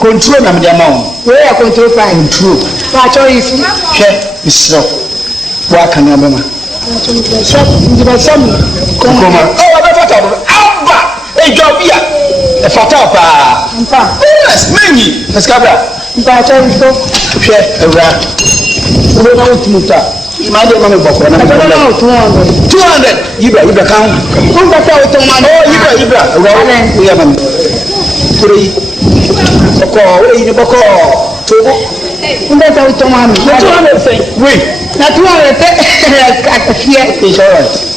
Control na mdiamao. Wewe control fine. Control. Pacho ifu. Isro. Wa kana bema. Ngira somi. Koma. Oh, abafata. Amba. Ejobia. E fata pa. Mpa. Yes, many. Escabra. Pacho ifu. Hwe, ewra. Ubo na utumuta. Imade mama boko na. 200. Ibra kan. Kumba ta utomani. Oh, Ibra. Uya mama. Three. Boko, we ni boko. Tobo. Kumba ta utomani. Na 200 say. We. Na 200 akafia. It's all right.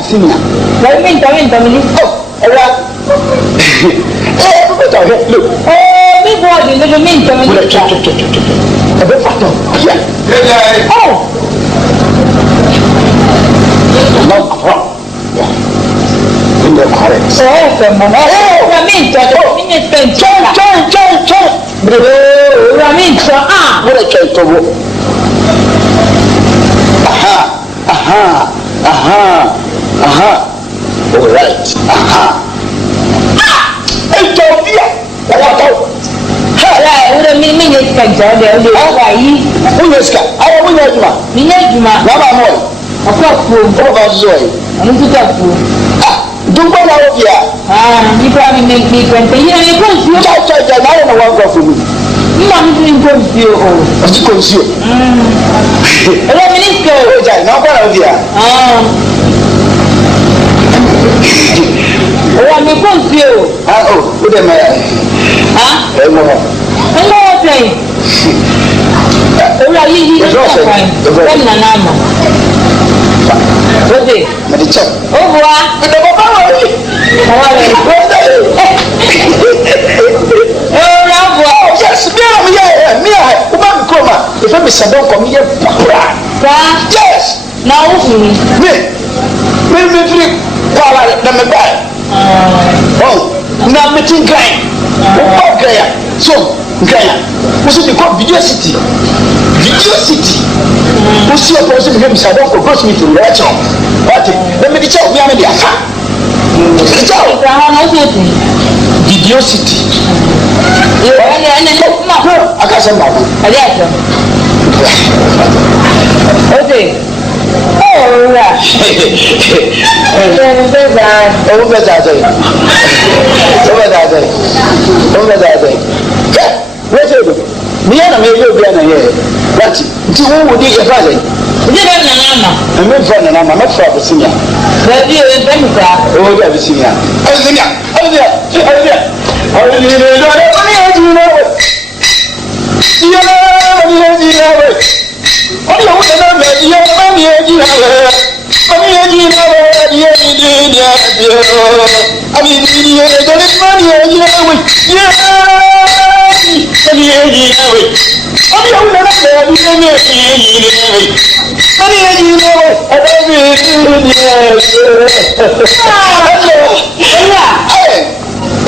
Abyssinia. Look. Oh, big body, little mint. A bit fat. Yeah. Oh. No. Yeah. In the correct. Oh, mint. Join. mincho ah what a tobo aha all right Ethiopia what ala ura mimi nyeka jode ode wayi unyeska ayo unyejuma minyejuma baba moy akwafu baba zoi amukutafu dumba na obia nipa mi kwente yina ni konsio cha na na wangu afu mma mi konsio ati konsio ala minister oja na kwa na obia Oya mi konsio o de me emo say oya yi fine na nama ode me di chop owa de baba wa yi yes me o ba mi koma if me sadon kom ye pakura yes na o fi me free kwala na me bai na me tin grind o ba gaya so gaya o so ko video city o si o so me sadon ko go me to right on what na me di cha o bi am di afa video city akasa ma ko ode ora mi yana me yo bia na ye lati nti wo wo di e fa le je ba na nama me fa na nama me fa Abyssinia ba bi e ba mi ka o di Abyssinia Abyssinia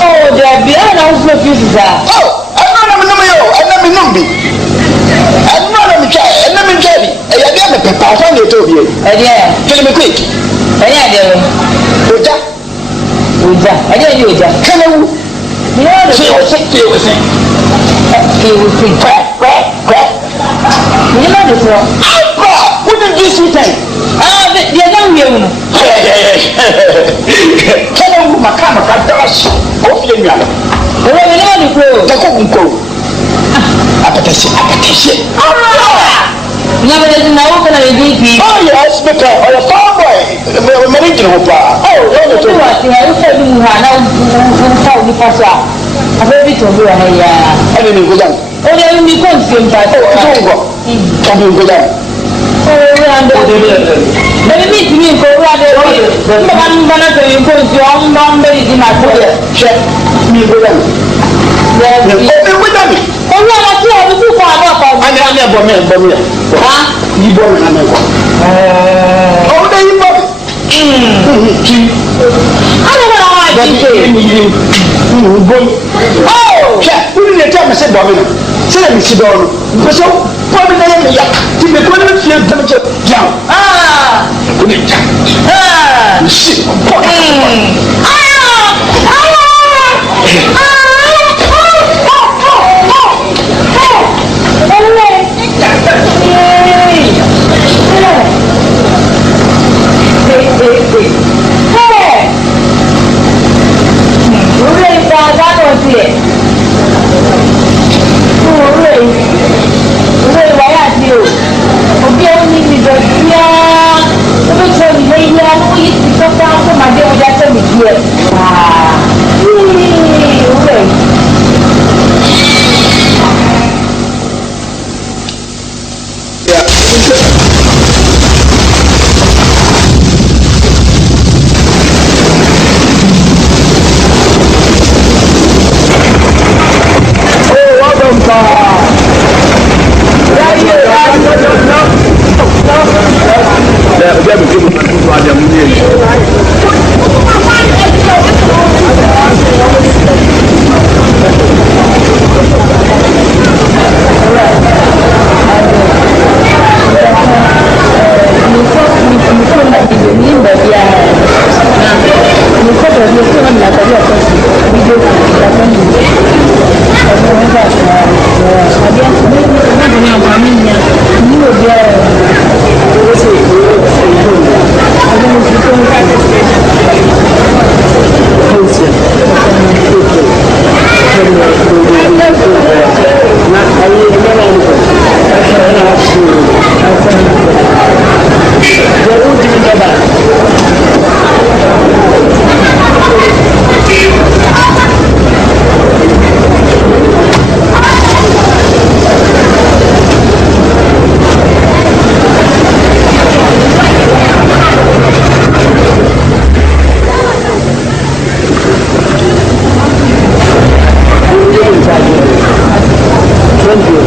oh Debbie I don't feel physical Never did know what I did. Oh, yes, because I'm a farm boy. I'm original. Oh, no, no, I said, you have no pastor. A very to do a I didn't go down. Oh, they only consume that. Oh, I didn't go down. Let me meet me for rather. I'm going to impose your own number in my brother. Check me go down. Oh, oh, I see too far up. I never met Bomia. You born in America. Oh, there you go. I don't know how I think. Oh, check. Who didn't tell me, said Bomina? Say, Miss Don. So, probably they are to be going to feel temperature down. Shit. Thank you.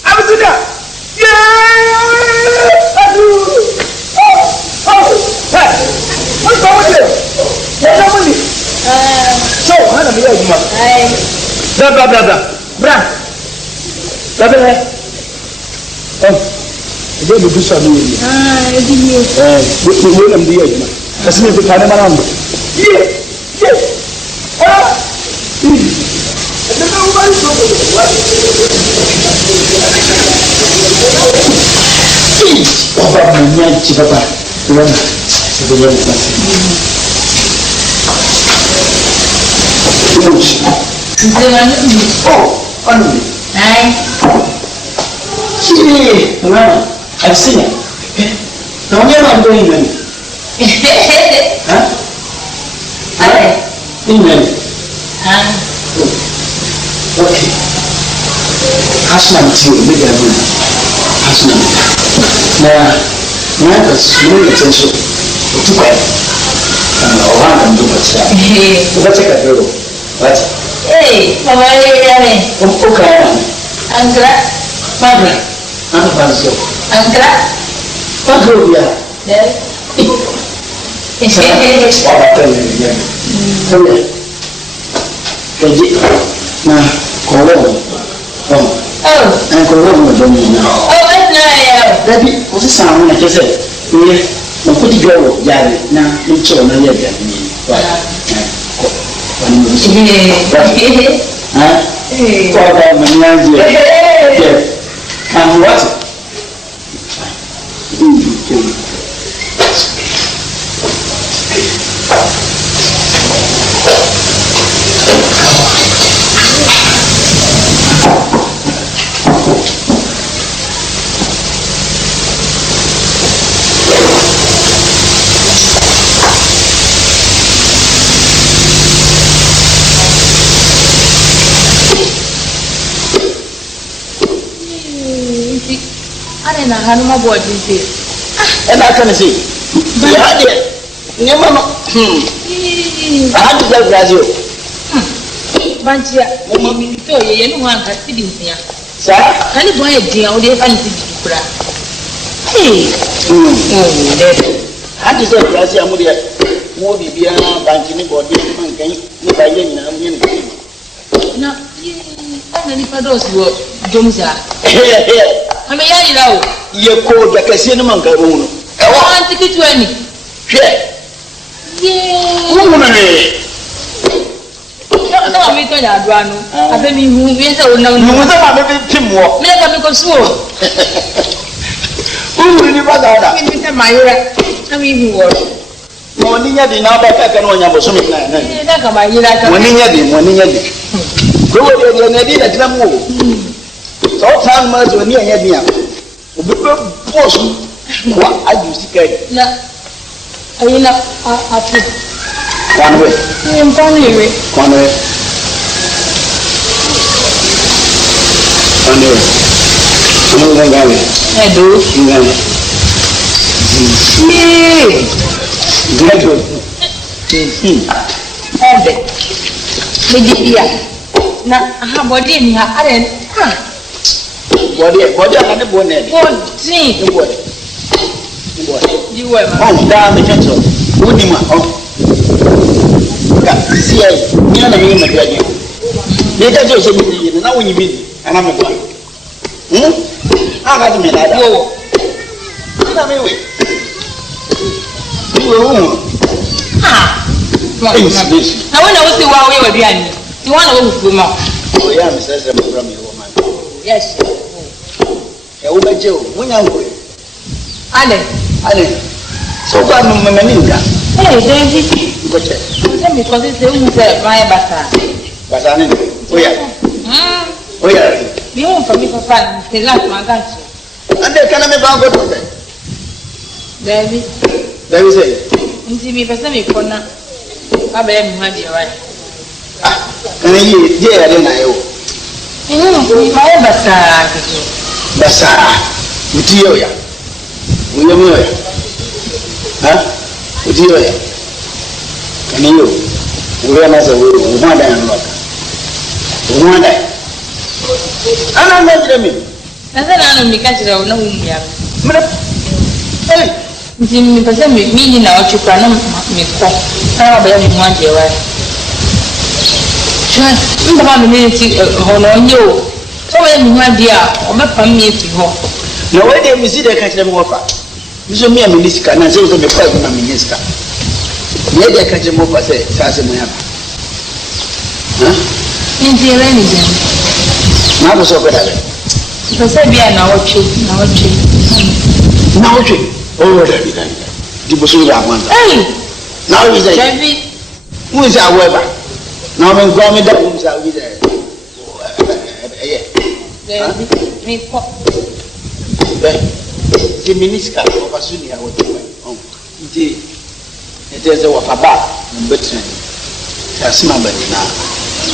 Abyssinia! What's wrong with you? What's wrong with you? So, how do you do it? Bra. They will do something. We will them the edge. That's me to find them around. Yes. I've seen it. Don't you know I'm doing it? Huh? England. Okay. Hasman too, maybe I will. Hasman. Now, that's really attention. Too bad. I'm doing it. Let's take a photo. What? Hey, how are you? Okay. Angela. Barbara. I'm a pastor. Angela. What do you have? Yes. I don't know what you say. And I can see. I had it. Never know. I had to tell Brazil. Bantia, you know, one has to be here. Sir, can you buy a deal? They can't see you. Hey, I had to tell Brazil, I'm going to be a banking body and can buy any. No, and if I don't work, Jomsa. I mean, you know, you're called like a cinnamon caroon. I want to get 20. Yeah, woman. No, we don't have one. I mean, we don't know. You would have a team walk. Never because so. Who will you rather have? I mean, what? Morning at the number I can only have so many. Morning at the go there, and I did a glamour. so time much when you hear me boss what I do see na ayina afu one way na aha body ni ha are body akane bonnet body you were da me chacho woni ma ka si ai ni na me madua ni me ka jo se bi na woni bi ana me ba aka me na da wo na me we na wona wo si wa we wa biani ti wana wo fu ma o ya me sese mo bra me wo ma yes e wo ba je o munya ngo ale so ba no me ninja David ko che se mi ko se un se vai basta ne o ya mi un fa mi fa fa se la ma gancho ande kana me ba go to David say nti mi pesa mi kona abe mi ha di wa kana yi je ya de na yo mi ma basta nti yo ya uyo mo ya ha nti yo ya kana yo uyo na se wo mo da yan mo da ana ma dire mi na se na no mi ka dire na wo mu ya nti mi pesa mi ni na o chukwa na mi ko na ba ya mi ho ade wa chwa ndaba mi ni ti hono nyo so ba mi ho ade a o ba pam mi ti ho na we de mi si de ka kire mi ho fa mi so mi am ni sika na se so me kwa na mi ni sika ye de ka kire mo fa se sa se mo ya ha nti ye ni de na bo so ko da pesa bia na o chi oh da bi da di bo so ya kwanta now we say David who is our weber now when go me da who is our weber David me ko the minister of Abyssinia what it is a wafaba mbetren asima bani na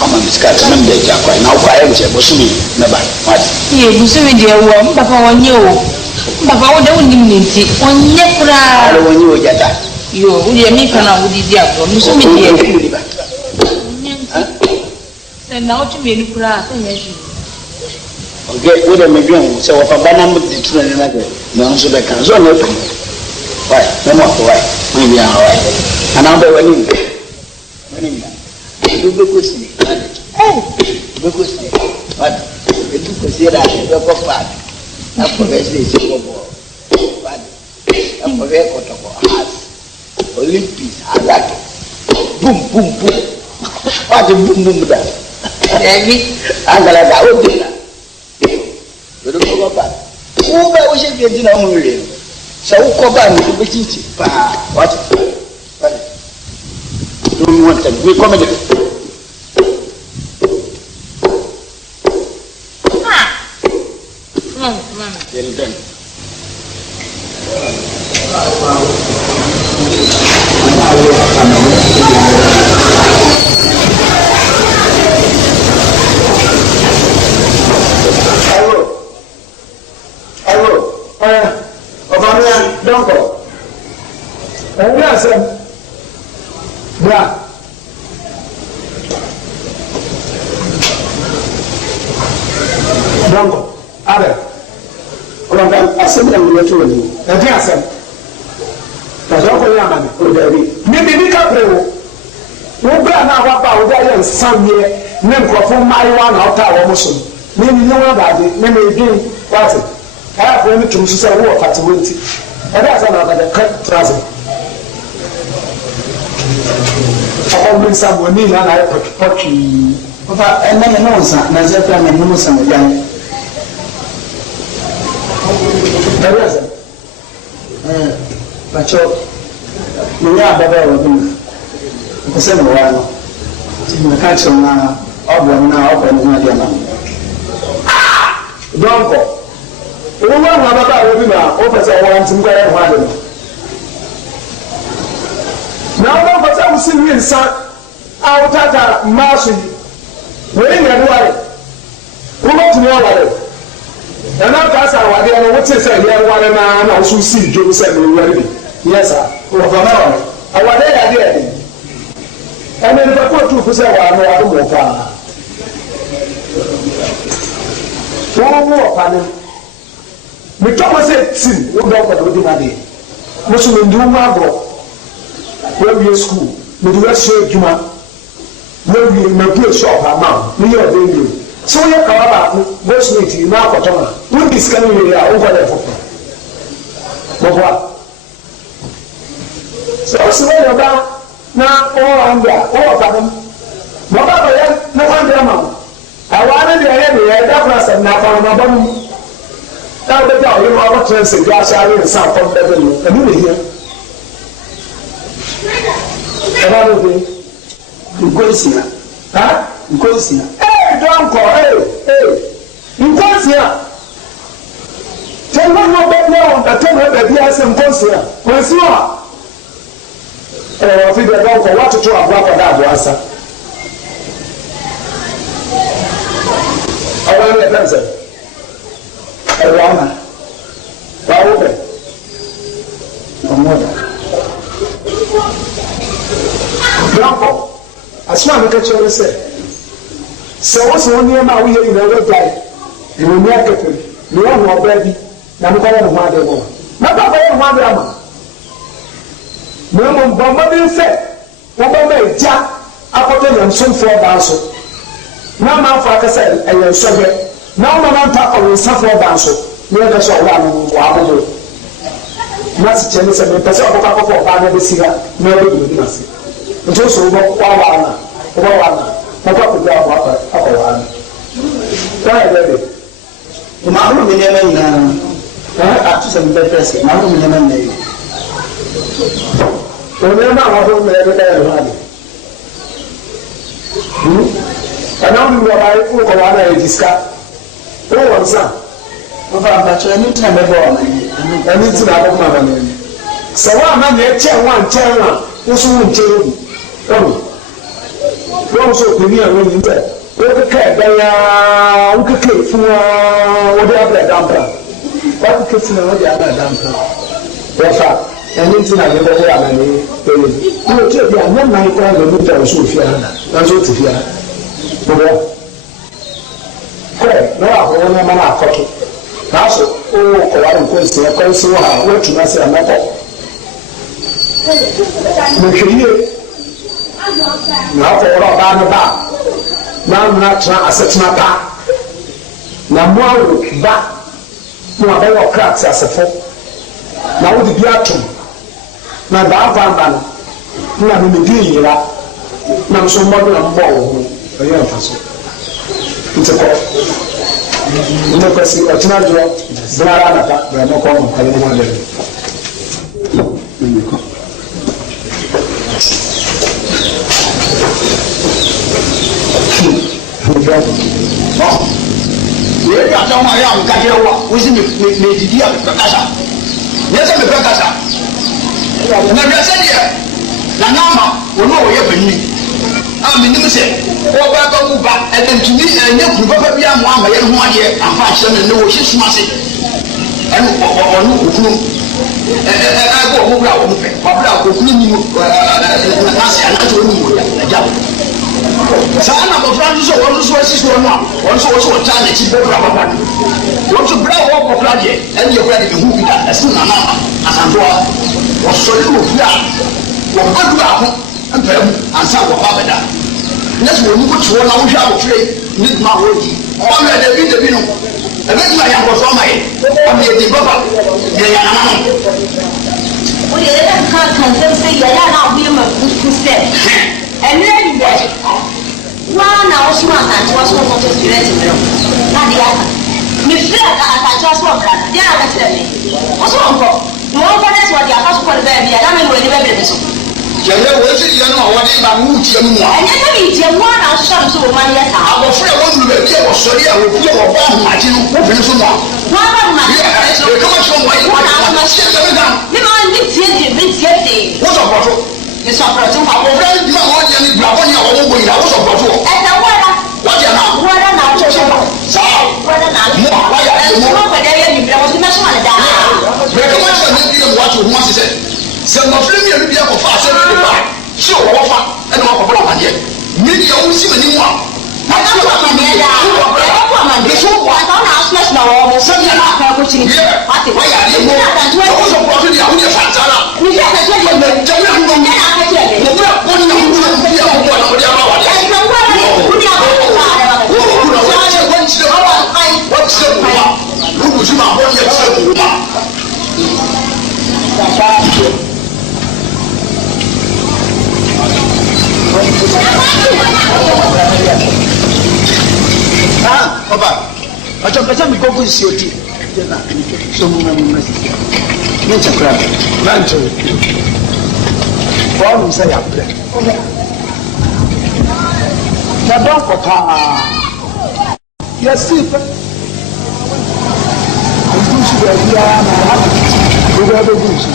ama miskata na mbeja kwa na kwa yemche bosumi na ba wadi ye bosumi de wo mbapa wonye o mbapa wo de woni minti onye kura ale wonye o jata yo uje mi kana wudi dia ko bosumi de onye se na otu me ni kura se yesu okay wo de me dwen se wafaba na mbeti tuna ni na ke na nso be kan so na otu why no more why we be why ana be wani Bekosi what bekosi ra be ko fa na ko be se ko bo what na ko be ko to ko has Olympics alak boom what boom da David angala da o de na do ko ba o ba o se ke di na mo re so ko ba mi be chichi pa what don't want them we come in well done. Obamia, don't go. Yes, yeah. Don't go. Ada. Orang asem yang dia cuba ni. Nanti asem. Tak jauh kau yang mana? Oh jadi. Ni kapre wo. Wo berana apa? Wo jadi yang samye. Ni mikrofon maiwan auta wo musun. Ni nyawa bade. Ni mungkin pasti. Kalau kau ni cuma susah wo fatimunti. Ada asal nak ada kat terasa. Apa mungkin sabu ni nak ada paki. Apa? Anda yang nonsa. Nazar kan yang nonsa macam. Terasa, macam ni ada berapa ni? Pasal mana? Mereka cuma orang na dia mana? Don't go. Woman have about women officer want to go and now, but I will see me son out at a mercy. When you are woman to know what it. And now that's how I don't know what to say. Yeah, one and I also see Joe said already. Yes, sir. I was there. And then if I put 2%, I know I don't want to. One more panel. We talk about it, see, what about the money? Muslim do my when we are school, we do not say Juma. When we make a shop, our mom, we are doing. So you come out, most meeting, now for Toma. We discuss over there for what? So when you're down, now all under, all of them. No one drama. I wanted the enemy, that was a nap on my bum. Now the guy, you know, what to say, Gash, I will sound from the and you here. Another thing, Nkosia. Huh? Nkosia. Hey, don't call. Hey. Nkosia. Tell me no better now that tell me that he has Nkosia. Where's you are? I think they don't call what to do about that was. I want to answer. I want to. Grandpa, as far as the children say, so what's one year now we are in a guy, you will make it, you don't know baby, now we don't want them more. Not about one drama. No, Bamba said, Bamba made Jack, Apple and soon for Banso. Now, my father said, and you're so good. Now, my man talk on suffer Banso, never saw one who are Master Chinese and the person of Papa Bana the Sierra, no good mercy. It was over Wawana, Papa could go up a one. Why, baby? The Maru Minimum, after some better, Maru Minimum name. Remember how to make it. And now we are going to discuss. Oh, I'm sorry. But any time ever, anything about my money. So one man, one, also won't tell you. Oh, so we are winning there. What the cat, they are okay for whatever dumper. What the kitchen or the other dumper? What's up? Anything I never hear, you will take your one night while the winter so fear. That's what to fear. No, I want a man of cooking. That's all question. I can't see how to answer a matter. Now for all about the bar. Now I'm not trying to set my back. Now more back. More than what cracks as a fool. Now with the beatum. Now the Alpha now in the day, now so modern and ball. It's a call. No question, or tonight, Blanata, but no common, I don't want it. We are not my young Gajawa, who's in the dear Pacasa. Yes, I'm the Pacasa. Never said here. Nanama will know what you I mean, you say, oh, back, and then to me, and you could probably have 1 year, and 5 7 and no, she's massive. And I go over our cleaning, Sana of Francis or one sources or not, one source or time that you go rubber. Want to blow up a project, and you're ready to move it as soon as I'm was so little that. What good about and some of Babada. That's when you put one out of trade, need my wordy. All that they did the vino. I bet my young was on my head. I'm the Baba. They are not. We can't say you're not women who said. And then one hour she was and was one to be ready. Not the other. Miss Fred, I just want that. They are telling me. What's wrong? No one for this what your house for the baby. I don't know where the baby is. yɛyɛ wɔsi yɛ no a wɔde ba mu tie mu a ɛnyɛ sɛ metie mu a na ɔhyehyɛ no so wɔ ma no yɛ saa abɔfra a wɔnuru baabi a wɔsɔre a wɔpie wɔba ahomakye no wofiri so mu a wɔaba ahomakye ɛkama kyerɛ wɔyɛ wɔahyɛ sɛ meda ne ma mentie de wosɔpɔto mesɔprɔto abɔfra no dima wɔdeɛ no brabɔne a wɔwɔ bɔ nyina wosɔpɔto ɛsɛ woara wɔdeɛ no woara na saa woara na mo a wɔyɛ ɛsɛ wɔkɔdɛ yɛ nibrɛ wɔde mɛsoma ne daa ɛkama kyerɛ ne bi yɛ mo wato ho ase sɛ mmɔfra mmienu bi akɔfa asɛ no nipa sɛ wɔwɔ fa ɛna wakɔbɔ amadeɛ media wo si m'anim a ɛna wɔkɔ amadeɛ daa ɛkɔ amadeɛ so wɔ asa wɔn asomɛsoma wɔ wɔn sɛ bi ɛna akɔ kyiri wate wɔyɛ adeɛ mu wɔwɔ sɔ kɔɔto deɛ ahodeɛ fa nsara ne fi akɛkyɛ deɛ bɛ gyamina ho ɛna akɛkyɛ deɛ wɔbra wɔn na ho na bi a wɔbɔ na wɔde ama wadeɛ ɛsɛ wɔn a wɔde ama wɔn Ọba, ọjọ́ pẹ̀sẹ̀ mi kókó sí otí. Sọmọ mẹ́mọ́ mẹ́sì. Ní ìjàkúrà náà ń tó. Bọ́ọ̀lù sẹ́ yà pẹ́. Yàtọ̀ nkọ̀ paa. Yẹ sí pẹ́. Ojú sí bẹ̀ bí ara nà á bẹ̀. Gbogbo ẹgbẹ́ gùn sí.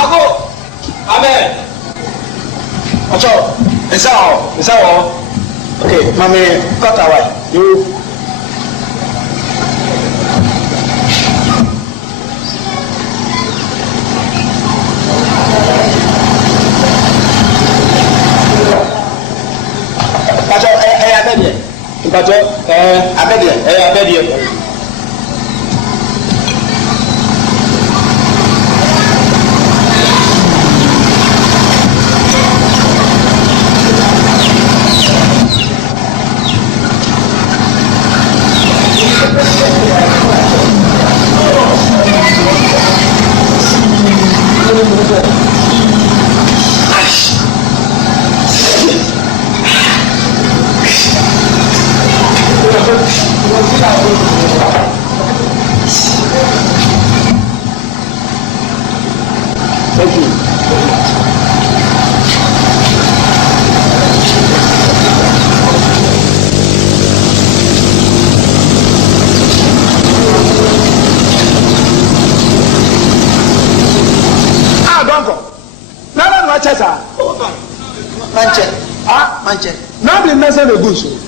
Ago! Amen! Ọjọ́ ẹ̀sẹ̀ ọ̀. Okay, mami, cut away. You. Pacho, abedie. Pacho, abedie. Thank you. Manche. Now the message is good.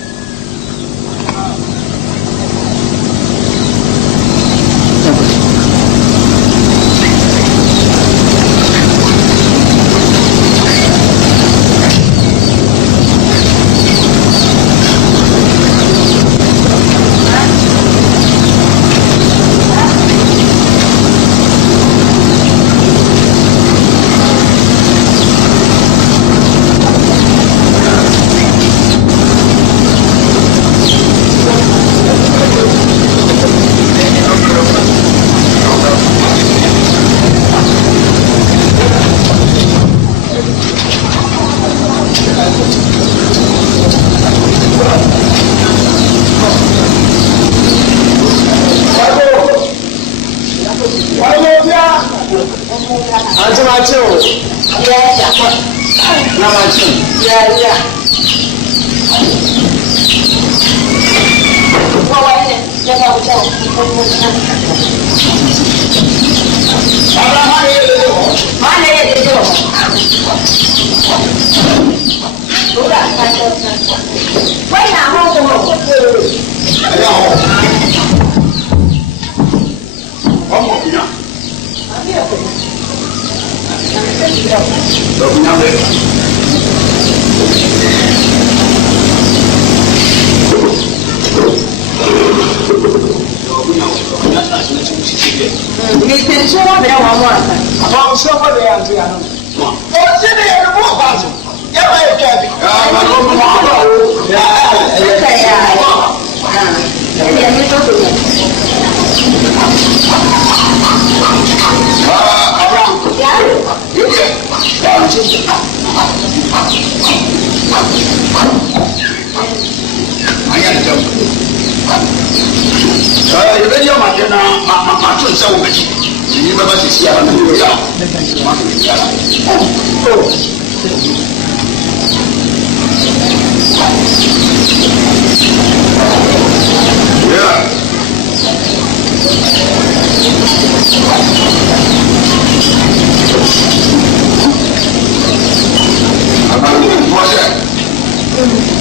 ni baba sisi ya na yo ya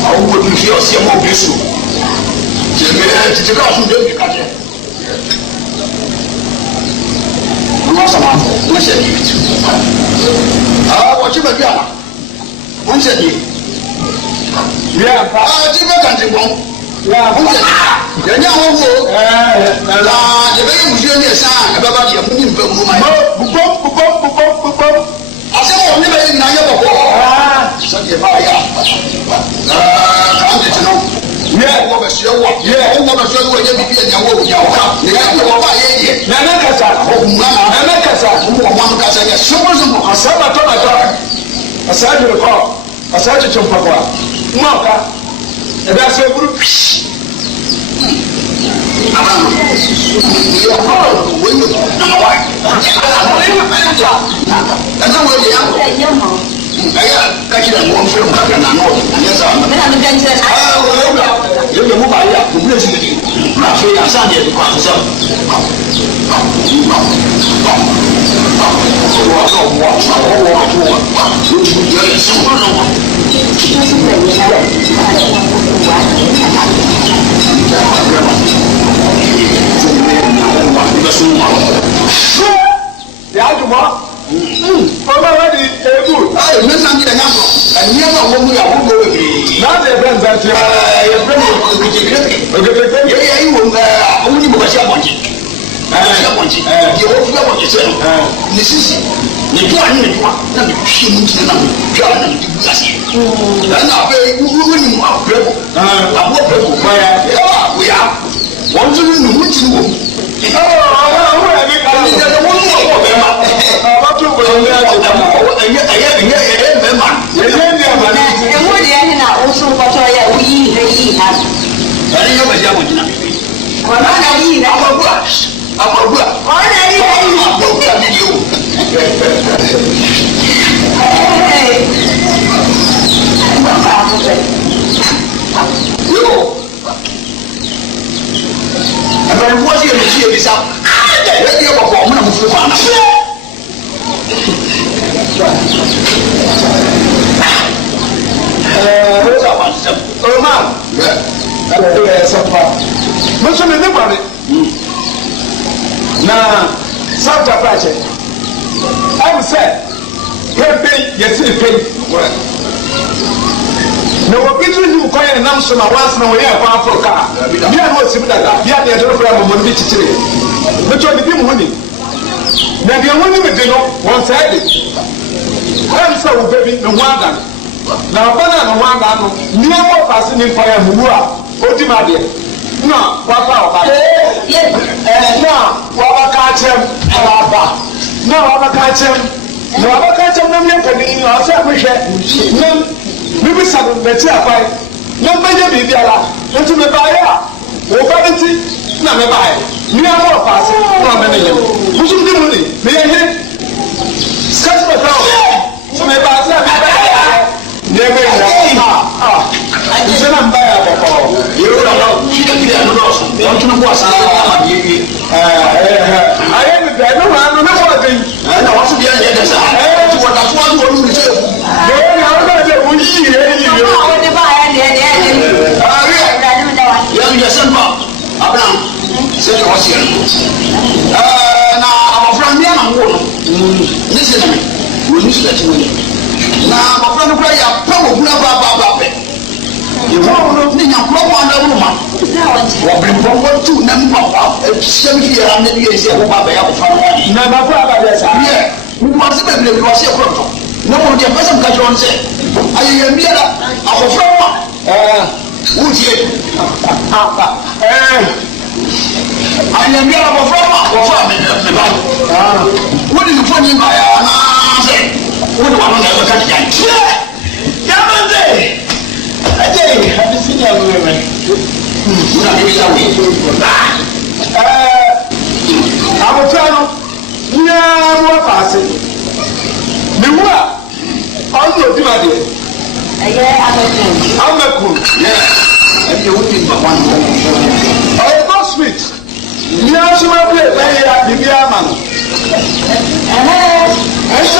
àwọn wo ni fi ọsẹ mọ bí so jẹmẹ tètè ká sùn débi kájẹ wọn sọ ma wọn ṣe ní ìtú wọn tí bẹ bí àná wọn ṣe ní tí bẹ kàntì wọn wọn ṣe ní yẹn ní àwọn wo yẹbẹ yẹ musu yẹn ní ẹsán ẹbẹ bá di ẹmu ní nbẹ mu ma yẹ bubọ asẹ́wọ̀n ní bẹ́ẹ̀ nà yẹ bọ̀ bọ̀ sọ́dí ẹ̀ bá yà kàn tètè nù yẹ wọ́n bẹ̀ sẹ́ wọ̀ yẹ wọ́n bẹ̀ sẹ́ wọ̀ yẹ bíbí ẹ̀ nyàwó òwúnyà wọ̀ ká yẹ kí wọ́n bá yẹ yẹ. Nana kasa ọ̀hún nana kasa ọ̀hún kasa yẹ sọ́mọ́sọ́mọ́. Asabatọ́batọ́ asaadiri kọ́ asaadiri mpakwa mú ọ̀ka ẹ̀dá sẹ́ eburu pii. Abamu yẹ kọ́ wọ́n yẹ nàmà wáyé ẹ̀sẹ̀ wọ́n yẹ yà ẹ̀yà kákìlẹ̀ wọ́n fẹ́ mọ̀ kàkà nànú ẹ̀yẹ sábà mọ̀. Bẹ́ẹ̀ni bẹ́ẹ̀ ní sẹ́yìn. Yóò yẹ mú bàá yà kò bílẹ̀ sí kìkì máa fẹ́ yà sáà ní ẹ̀dùn kan sẹ́wọ̀n. Wọ́n á wọ̀ àwọn àbúrò wa yóò tún yẹ ẹ̀ sọ́wọ́n náà wọ̀. Yàtúmọ̀ ọmọ wa di ebu. Ayi mi sàn kí ẹ yà sọ ẹ̀yìn náà wọ́n mú yà wọ́n gbọ́ wẹ̀mí. Láti ẹ̀fẹ̀ ń sàn tiẹ̀. Ẹ fẹ́ mi ògèdèkè. Yẹ yẹ iwo ọmọ ní bọ̀bọ̀ sí àbọ̀njì. Sí àbọ̀njì. Yẹ wọ́n fi àbọ̀njì sẹ́nu. Ní sísì ní tó àní ní tó à náà mi fi mu ti náà mi fi àwọn náà mi ti gbúdà sí. Ẹ náà fẹ́ wúwo ni mo àbúrẹ́ kù. Àbúrò bẹ̀rẹ̀ kù. Ẹ wà àbúyá wọ́n tún ní nùmú ti wò. Ẹ̀fẹ̀ wọ́n sì èmi sí èmi sá. Ẹ̀rẹ́ bí ọ̀pọ̀ ọ̀mú náà mo fún wa náà. Ó sà wà sẹ́m. Ọ̀rọ̀ máa ẹ̀rọ ẹ̀ sẹ́m pa. Mo sọ mi nígbà mi. Na South Africa ẹ̀ ń sẹ́ yẹ pé yẹ sí pé. Na obi tún ní nkọ́ yẹn nam so na wọ́n asena wọ́n yẹ ẹ̀kọ́ afọ kaa bí a ní o sì mi dada bí a ní ẹ̀dọ́ fúra mọ̀mọ́ níbi kyikyiri nítorí ọ̀dì bí mu hó ni na deɛ wọ́n ní mi di no wọ́n sẹ́ ẹ̀dì ẹ̀ ń sẹ́ wọ́n bẹ́ẹ̀ bi ní wọ́n adan na ọ̀bẹ náà ní wọ́n adan no ní ẹ̀ wọ́n fà sí ní nkọ́ yẹn mu wú a ó di ma deɛ na wọ́n afa ọ̀ba yẹ na wọ́n bá ká kyẹm ẹ̀rọ aba na wọ́n bá ká kyẹm na wọ́n bá ká kyẹm na mi nkọ́ ni ọ̀sẹ̀ àkóhwẹ́ na bibi sa n'ekyi akwan na mbɛnyɛ biribi ala nti mɛ baayɛ a wɔba ne ti na mɛ baayɛ mmea mo ɔpaase na ɔmɛ ne yɛm musu di mu ni mɛ yɛ hɛ sikasi bɛ fɛn o so mɛ baase a mɛ baayɛ nyɛ bɛ yɛ nse na mba yɛ abɔkɔ yɛrɛ wura lɔ fika kiri ɛnu dɔɔso wɔn tún bɔ asa ama bi yɛ ayɛ mi bɛ ɛnu hàn no ne bɔ ɔdɛ yi ɛna wɔn so bi yɛ nyɛ dɛ sa ɛti wɔ da so wɔn wɔn nu sɛ Abraham sɛ deɛ wɔseɛ no na abɔfra mmea na wo no ne sɛ na me wɔni so dati wɔ na abɔfra no kora yɛapɛ wɔ huna baabaabaapɛ yɛhɔ no ne nyankora bɔ anda wo no ma wɔberempɔmpɔ tu na mpa ahyia me fie ha na bi yɛ sɛ ɛho baabɛyɛ abɔfra no wane na bafo abadeɛ saa yɛ mewase bebree wɔseɛ korɔtɔ na wɔn deɛ pɛsɛ mka kyerɛ no sɛ ayɛyɛ mbiara abɔfra no a wotie ayɛmbiara bɔfra ma wɔfa me ba wode nefo ni ma yɛ anaasɛ wode wano na ɛbɛka kya kyɛ yɛmante agye Abyssinia wewɛ wona mebisa wei abɔfra no do my dear. I'm a cool. Yeah. And you wouldn't but one. Oh, go sweet. You are so much better than you are, man. And so,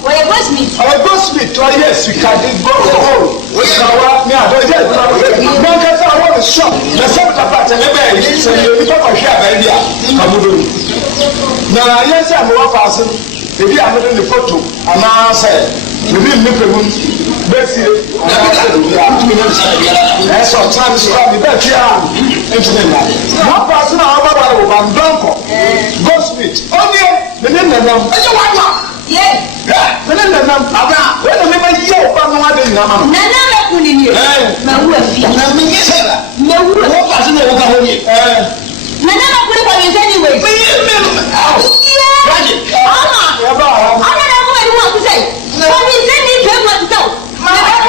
Well, it was me. I go sweet. Oh, yes, we can go home. We are walking out. No, because I want to shop. The seventh part and the baby. So you talk about here, baby. Now, yes, I'm one person. If you are making the photo, I'm not saying. You didn't look at him. That's it. That's all time to stop. You better hear one person, I'm Blanco. Go sweet. Oh, yeah. The name of them. Yeah. The name of them. When I remember you, I'm not in Nama. Nana, who in you? My work. No, what person will go home? Nana, put it on his anyway. Yeah. I don't know what you want to say. What is any good what to tell? Nana,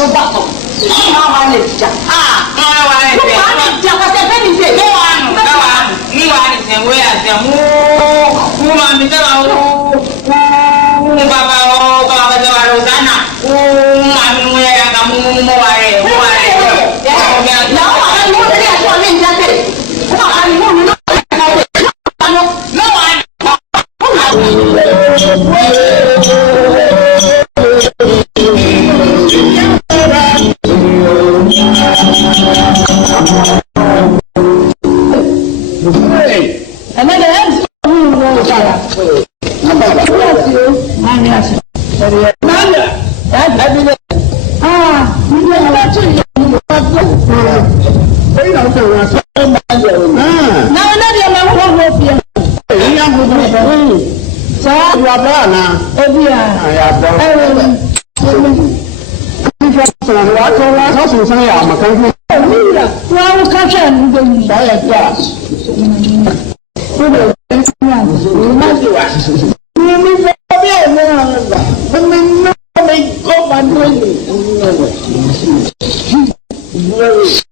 no battle. How I live. Ah, no, I live. Jacka, penny say, go on. You are the way as the woman, the Baba, Rosanna. I'm where I'm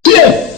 Yeah.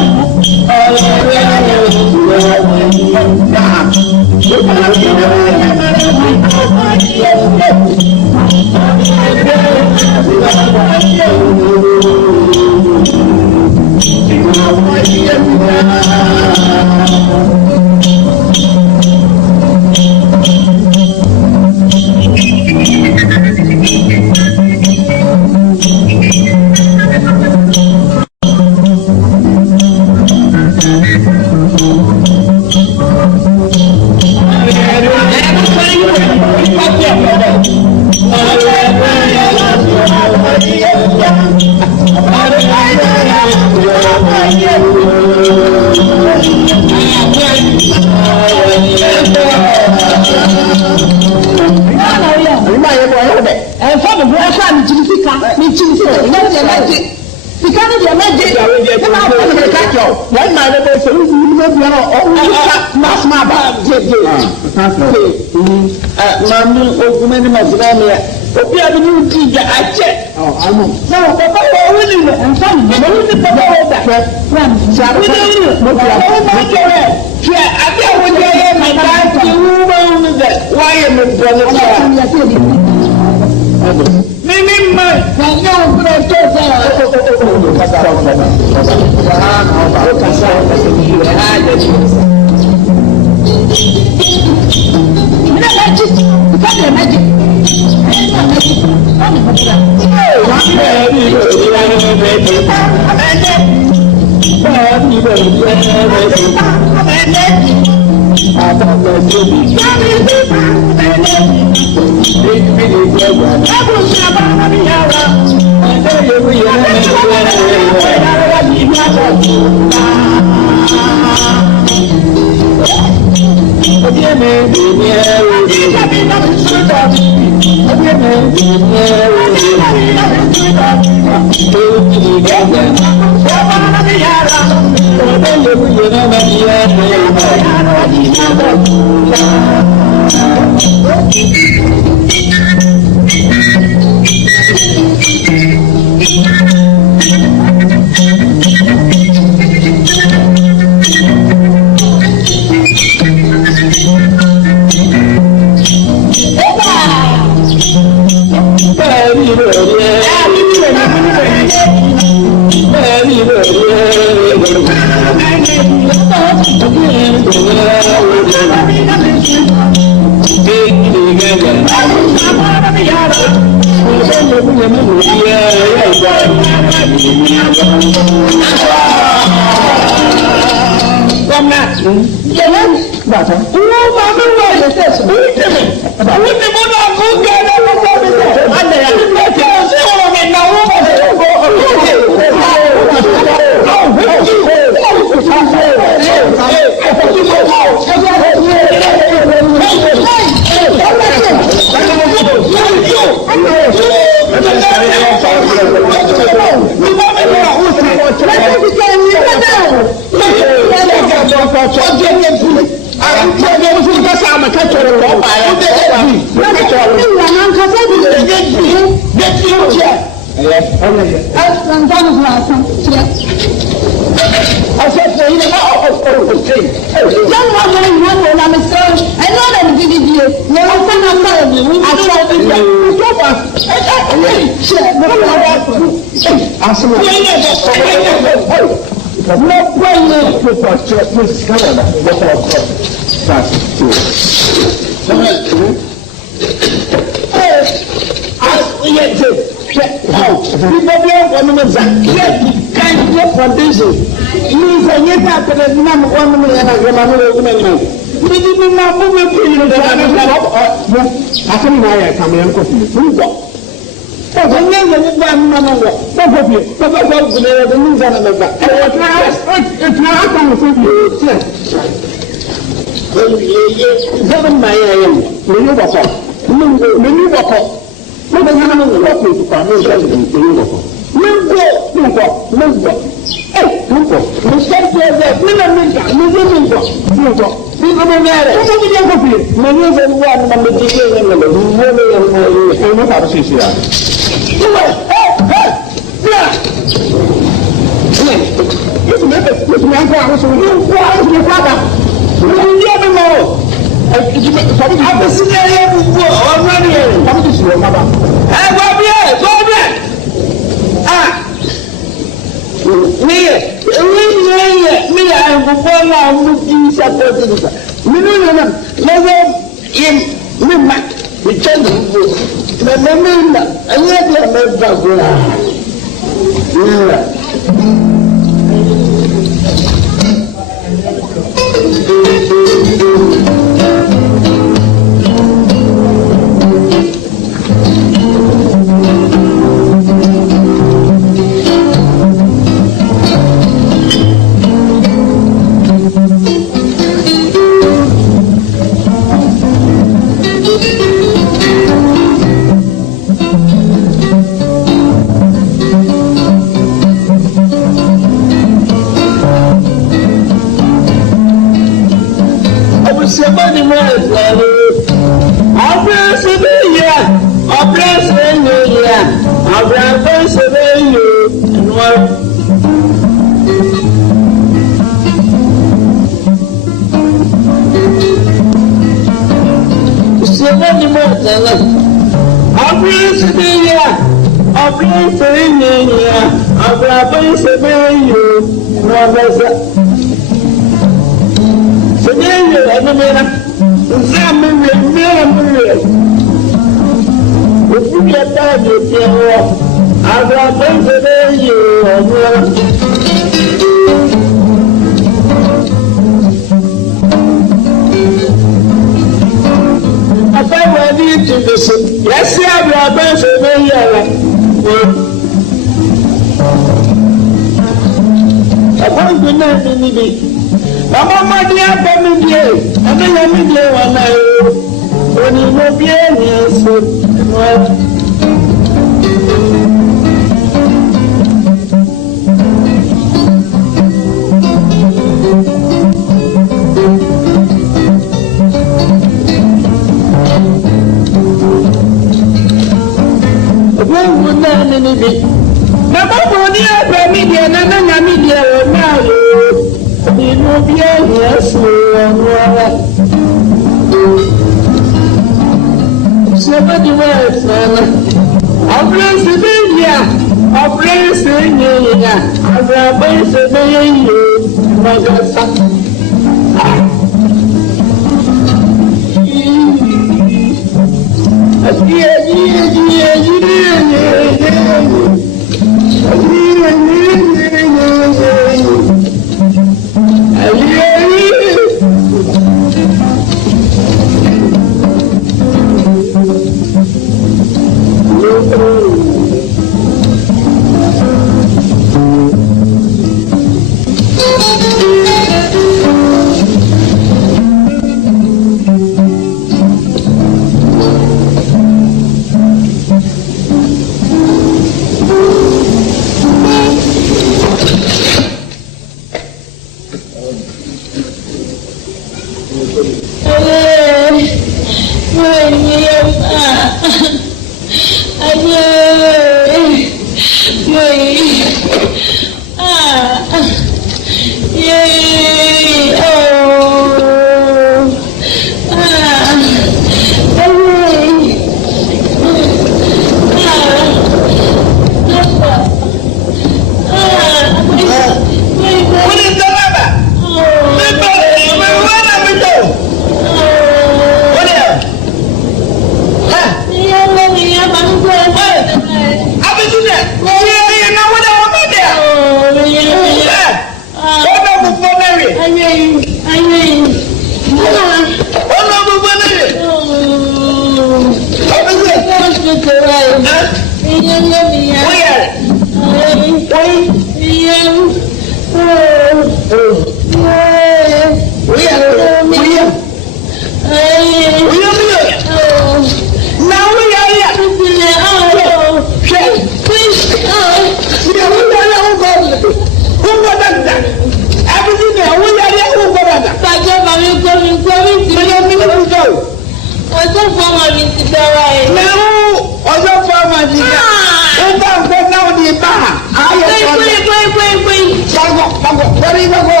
Dari bago.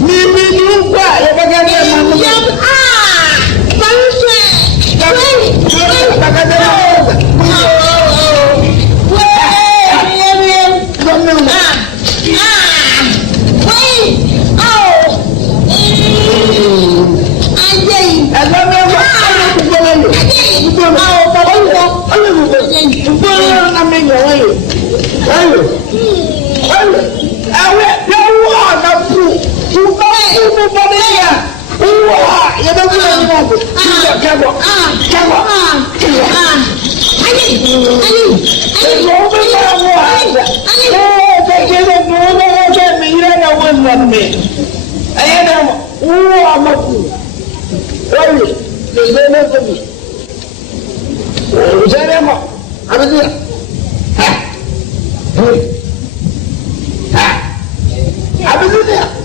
Mimi lupa ya bagaimana mama. Ya bangsa. Bagaimana? Abyssinia.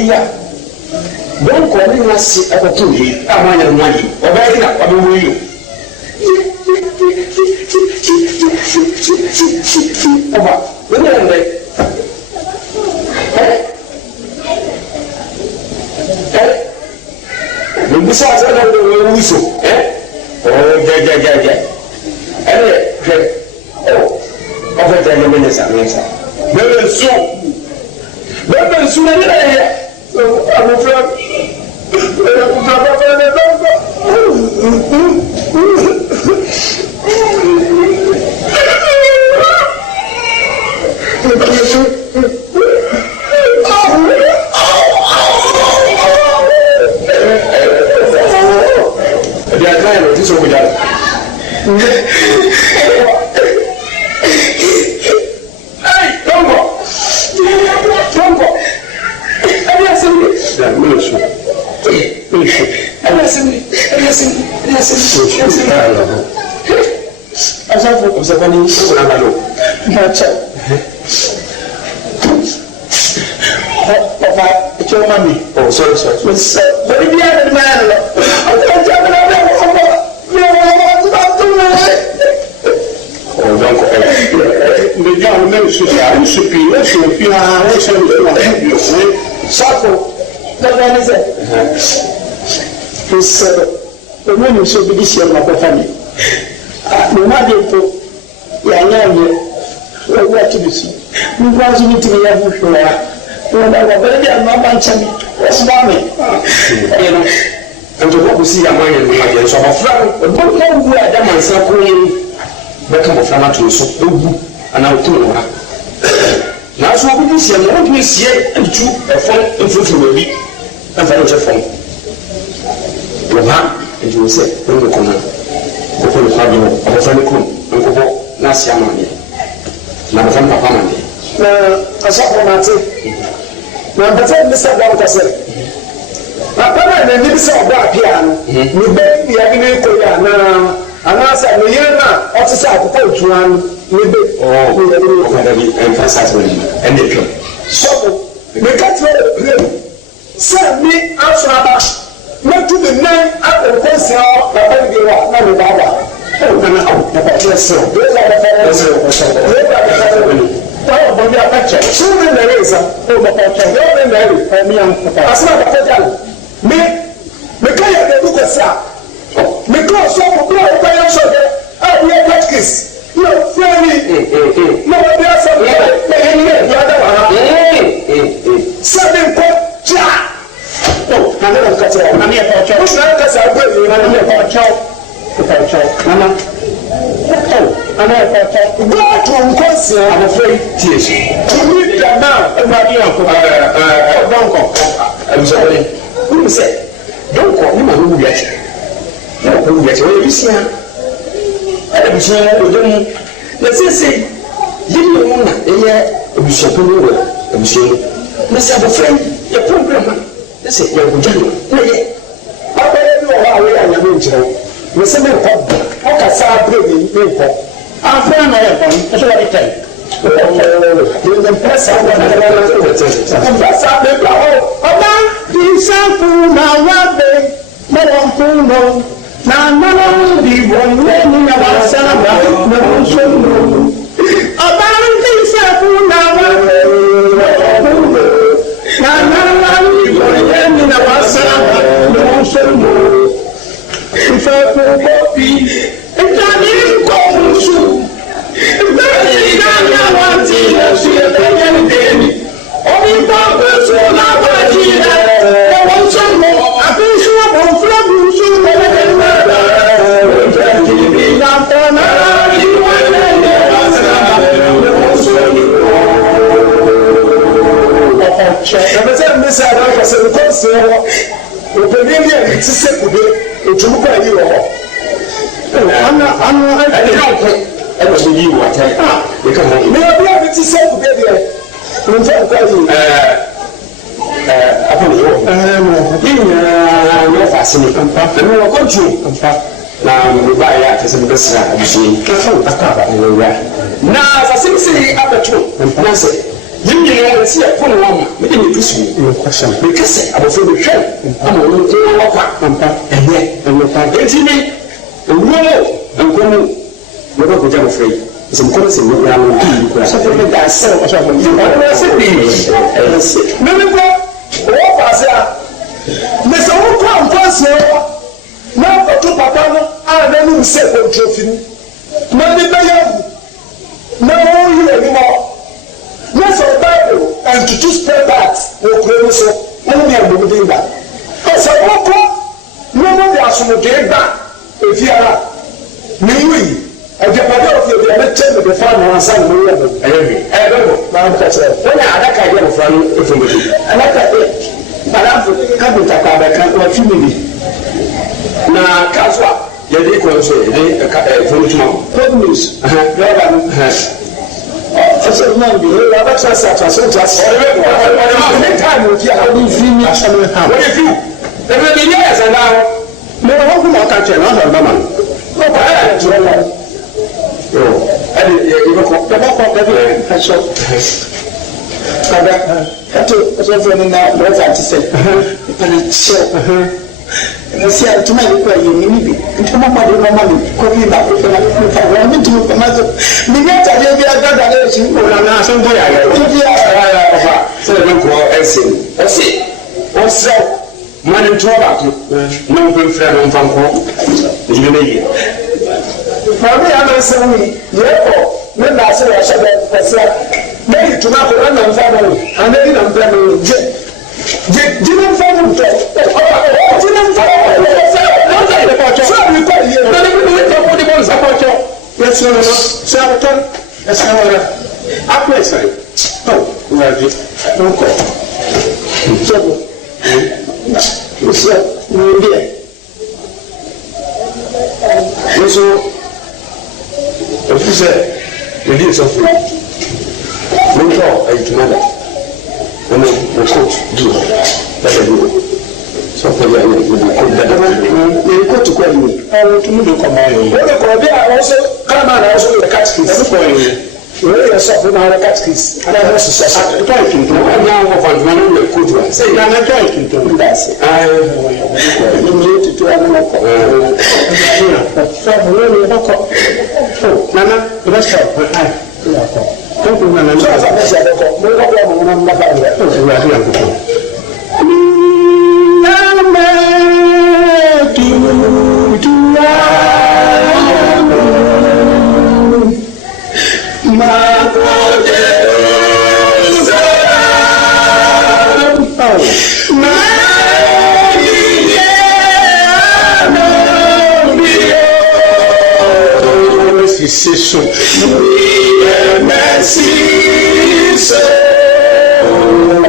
iya don ko ni na si akoto yi amanya no yi oba yi na oba wo yi oba when you are le bisa sa na wo wiso oh ja oh ofa ja le menesa bẹ́ẹ̀ sún ní ẹ̀yẹ àbúfẹ́ bàbá ní lọ́gbà. ẹ̀dí àgbáyé ló ti sọ wọ́n jáde. Mwen so bi disi ma ko fami no ma de to ya nya ye o wa ti bisi mi kwa so mi ti ya bu so ya o da wa bele ya ma ban chami o so ba me e no en to ko si ya ma ye no ma je so ba fra o bo ko bu ya da man sa ko ni ba ka mo fra ma to so ogu ana o ti no ha na so bu disi ma o ti si e tu e fon e fufu bi e fa no je fon o ha et je sais on le connaît ko ko le fabio on fa le coup on ko na sia ma ni na ba fa papa ma ni na asa ko na te na ba fa mi sa ba ko se papa na ni bi sa ba pia no ni be ya ni ko ya na ana sa no ye na o ti sa ko ko tu an ni be o ko da bi en fa sa so ni en de pio so me ka tro sa mi asra ba not to the name of the person that they were not the Baba. Oh, the Patricia. Those are the fellows. They are the fellows. Oh, but they are picture. Children, there is a Patricia. They are married. As not a hotel. Me can't get the book of Sa. Me close up, blow up by your shoulder. I will get kiss. No, fairly. No, there are some. Seven pop, Jack. Oh, I'm not going to tell you. I'm here for a child. I'm not here for a child. I'm here for a child. Go to Uncle, I'm afraid. Tears. To meet them now. I'm sorry. Who said, don't call him a who gets it. No, who gets it. You see, I'm saying, let's say, you know, you shall put me well. I'm saying, let's have a friend, a program. Say you go join na ye abere bi o ha we anya me njiro we se me ko o ka sa brave me ko afra na ye ko e so wa dey o the press out na the press out be bla o oba di safu na wa be mo won fun no na no di won le ni na wa sa ba na won so no oba di safu na wa be na na wasara no so no ifa ko bi etani ko musu bẹ́ẹ̀ni na wa ti na su e be ni deni obi ba be so na ba ji na o won so no afi su bo fla bu su ko le na o je ti bi na ta na ji wa le ne wasara no so no na se me sa na ko se ko se o pe ni ni ti se ku be o tu ko yi wo ana ai na ko e ko se yi wo ta e ka mo me obi ti se ku be de mo fa ko yi apa ni wo ni na fa se ni ampa na ko ju ampa na mo ba ya ta se be sira bi se ka fa ta ba na sa se se abato na se You know, see a phone woman, making me push me. Because I was in the show. I'm on the walk, and yet, and look at it. And go, we're not going to afraid. Some colors in the ground, something that so much of you. I said, remember, what was that? Mr. Oakland was here. Now, for two papa, I don't say what trophy. Money by you. No, you anymore. Yes, our Bible and to two spare parts will claim so. Only I will do that. As a walker, no one has to get back if you are me. And the mother of your tell the farmer and son will never. I don't know. When I like I get from information, I like that. But I'm coming to come back and what you mean. Now, Kaswa, your day concern, good news. I said, no, you have access to us. Every time you hear how you feel, what you feel. Every day, yes, and now, no, how come I can't tell another woman? No, but I don't know. I didn't go every shop. I told us now, what I say. And it's so. And I said, to my require you, maybe. And to my mother, copy back with I wanted to come out. The net I gave you a graduation, or an answer. So I don't call Essing. I see. Also, money to about no good friend on Fanco. You may. For me, I'm not saying, therefore, when I say I shall be, maybe to not run on family, and then I'm planning. Didn't find him. Yes, no, Sabaton, yes, no, up next time. Oh, don't call. So, if you say, you did something, don't call a tomorrow. And then the coach do that. So for you, you go to call me. I want to do come on. What the call there also come on also the catechist. You know yourself in our catechist. And I also say, I'm talking to one now of one of the good ones. Say, I'm not talking to that's it. I need to another call. Oh, Nana, let's go. Thank you, Nana. So as I said, no problem.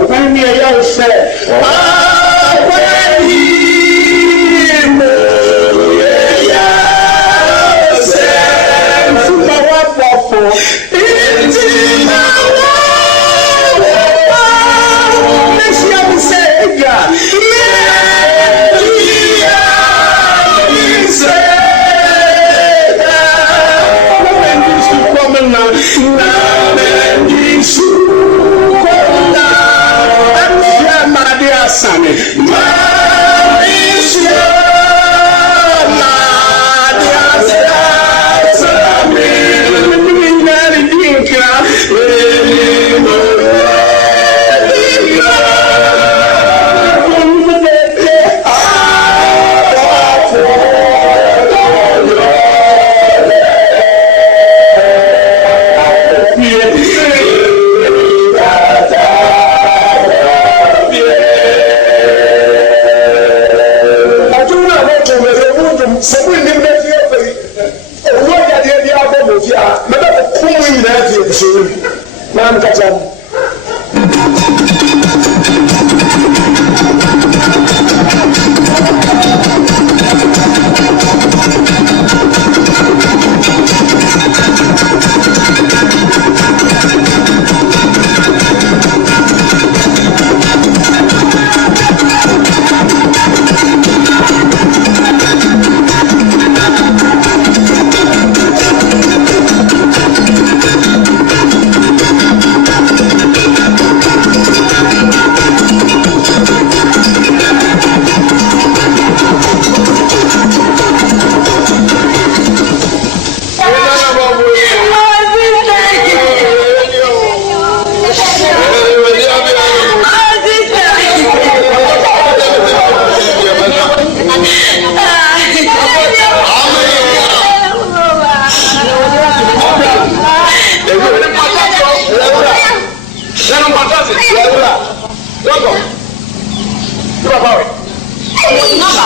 When you young say,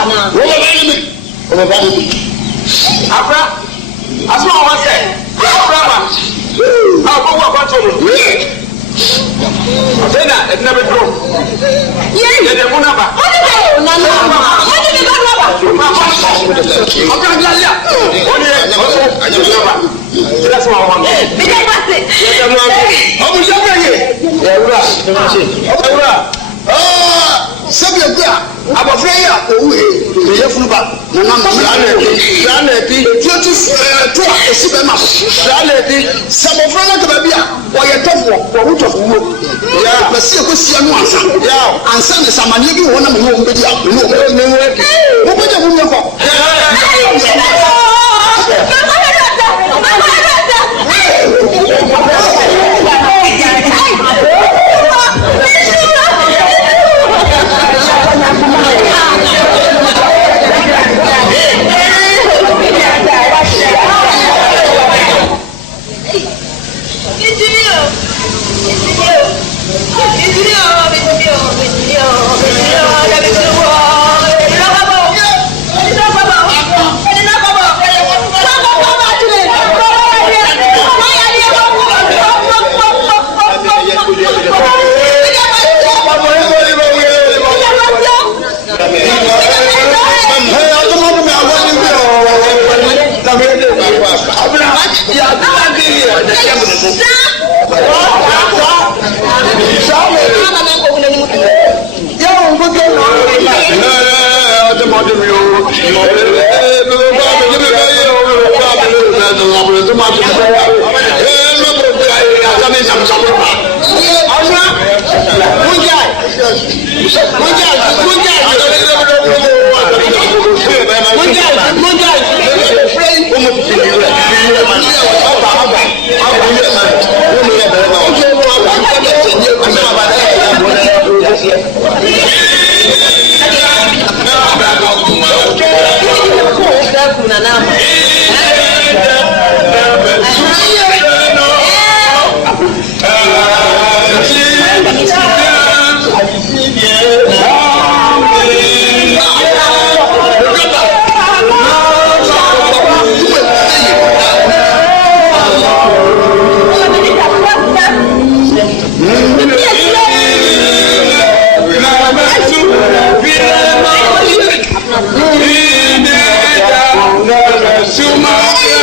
na. Wo ba ni. O ba ni. Abra. Aso wa se. Abra ma. Ah, ko wa ba to no. Sena, et na be dro. Ye de muna ba. Na na ma. Mo ni be ba ba. Abra glalia. Oni e ba. That's what I want. Be dey pass it. Omu shabe ye. Ewura. Sabi agua abofra ya owu e ye funu ba na na ma Shana bi. tutu to esi be ma Shana bi. sabofra na ka ba bia o ye tofo wo wutofo wo ya pese ko sia no ansa ya ansa ne samanye bi wo na me wo mbedi a wo wo beje wo nyefo Come on.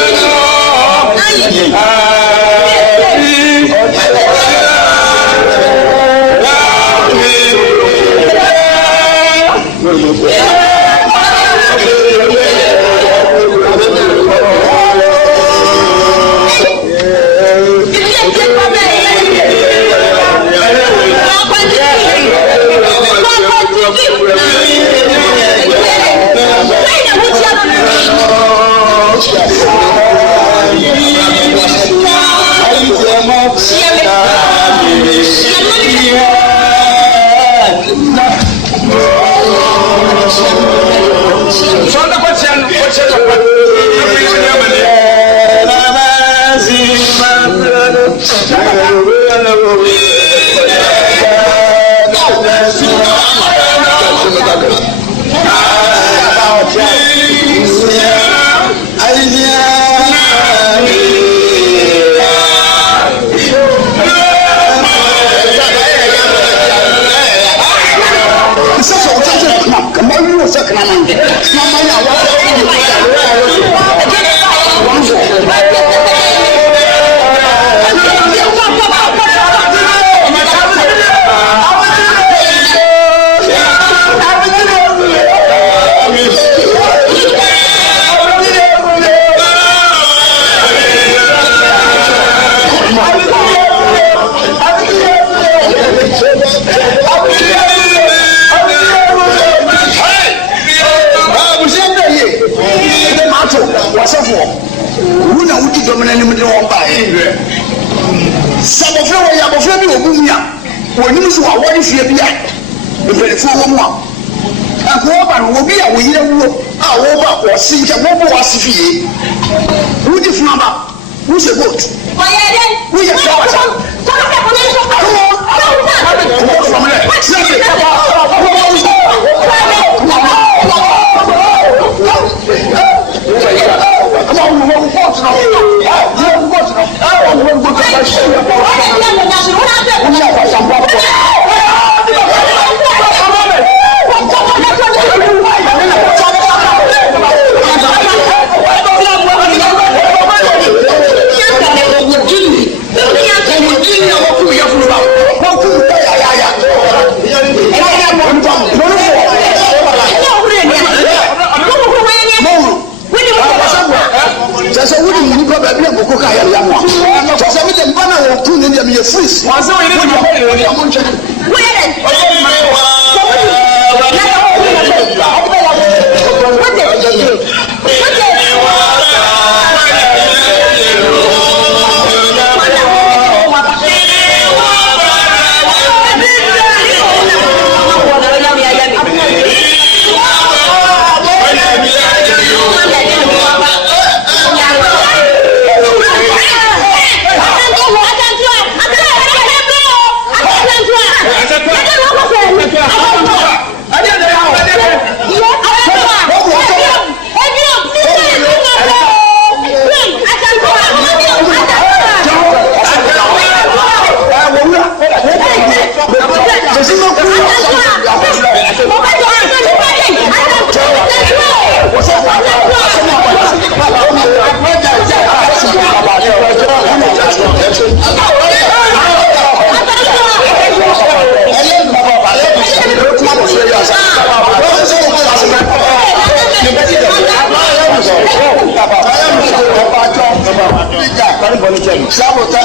Sabota.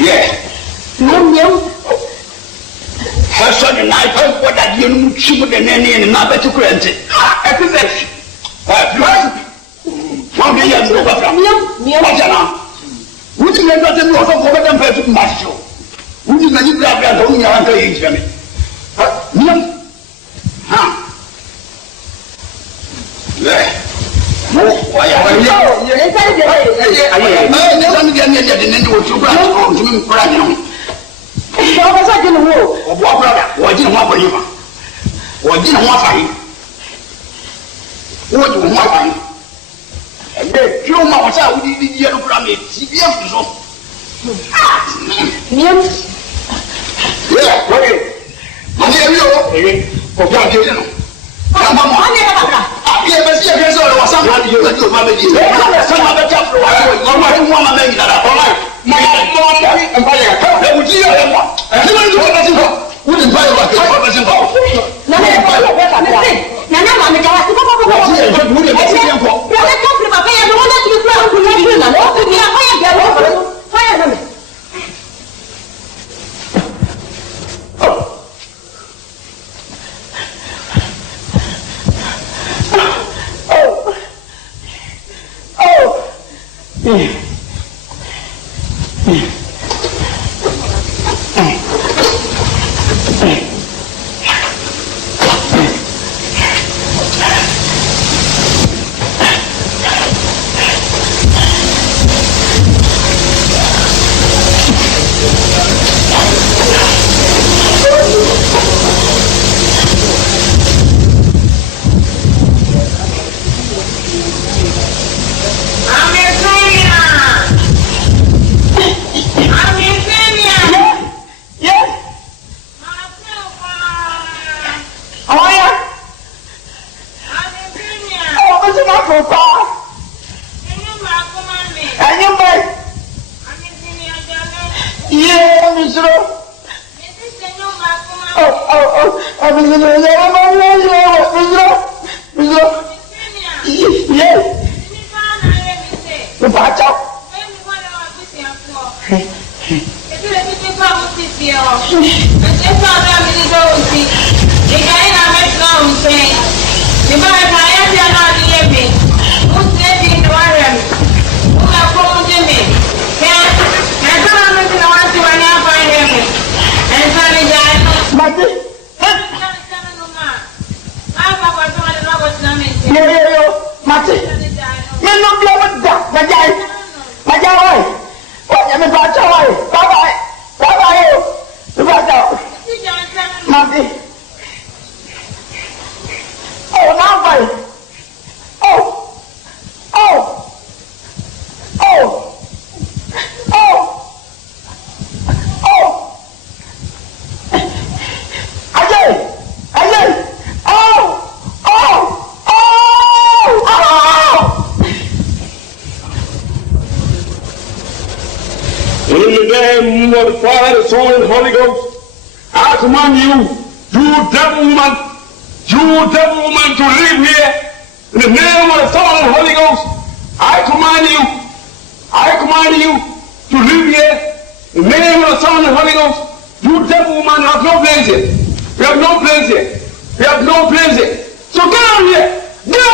Yeah. Mate. Me no blow with that. Majai. What you mean by joy? Bye. The back out. Mate. Oh, now bye. Oh. In the name of the Father, the Son, and the Holy Ghost, I command you, you devil woman, to live here. In the name of the Son and the Holy Ghost, I command you to live here. In the name of the Son and the Holy Ghost, you devil woman, you have no place here. You have no place here. So get out here. Get out.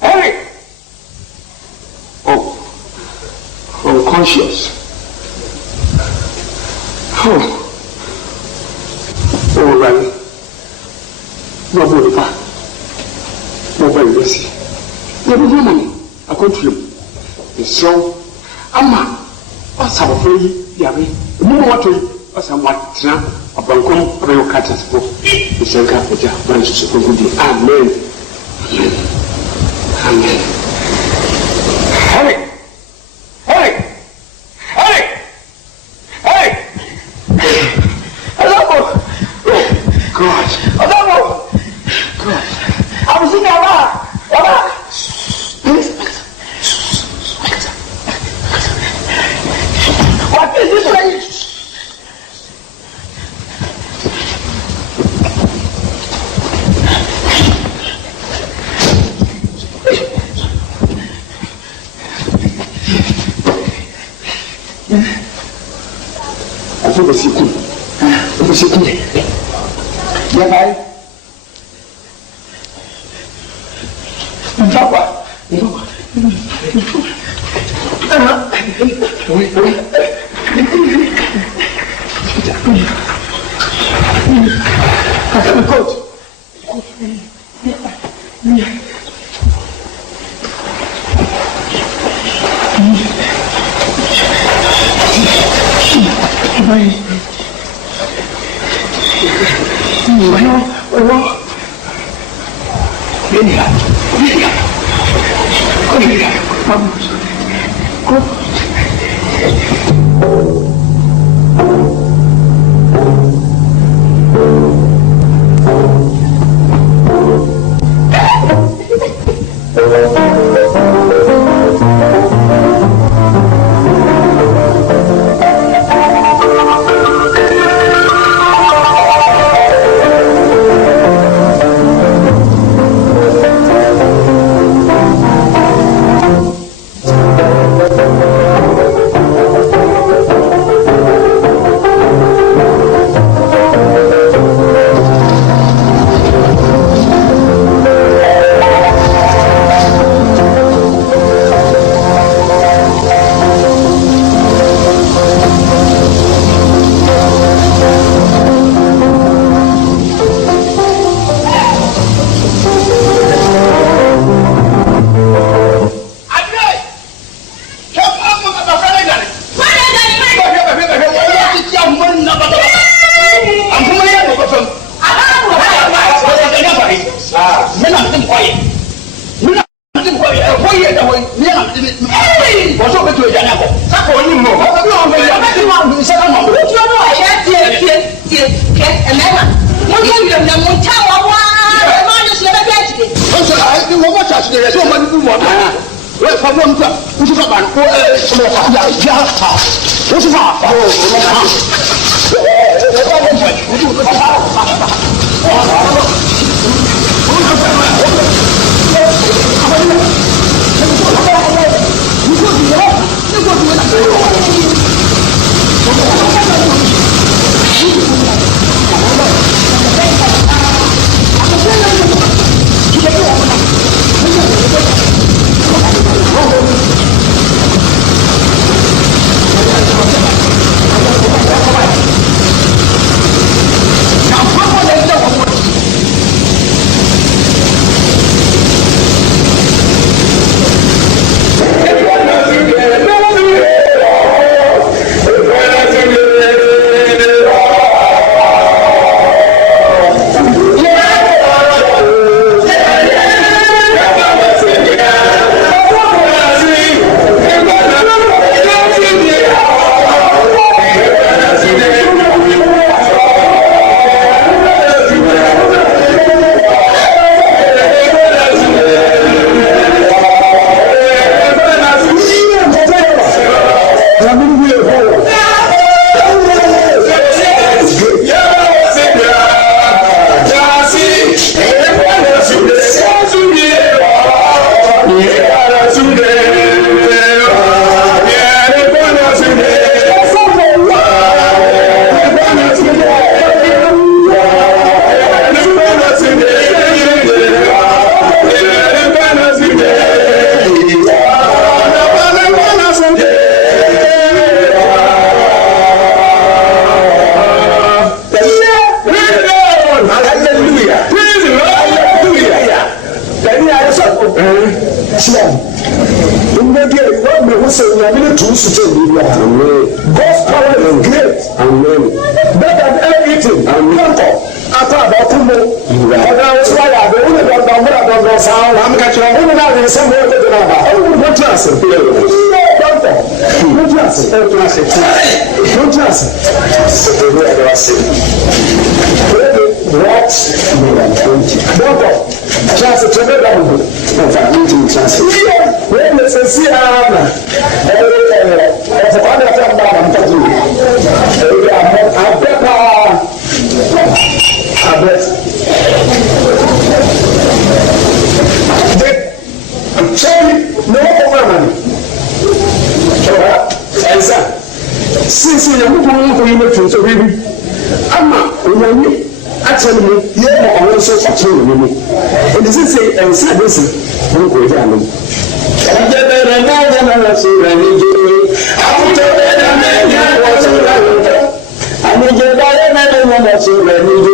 Eric! Oh, unconscious. Oh, right. No, very busy. Never money. I come to you. It's so. Amma, what's our free? Yabe. More what we. What's our what? A bankum, a real catastrophe. It's a gap with your branches of good. Amen. Hey! Hello! Oh, God. I was in there. What is this place? Oversiku. Yeah, bye. Papa. Thank you. sound. I'm catching on. Who now is some more than that? What class? What class to the government. Class. When it's a Siana, I bet. I'm telling you, no money. Since you're moving to baby, I'm not. Actually, yeah, I also for me. And this is a and said this. Don't go down. I'm the better than I see. I need you. I'm the better than I see. I need you.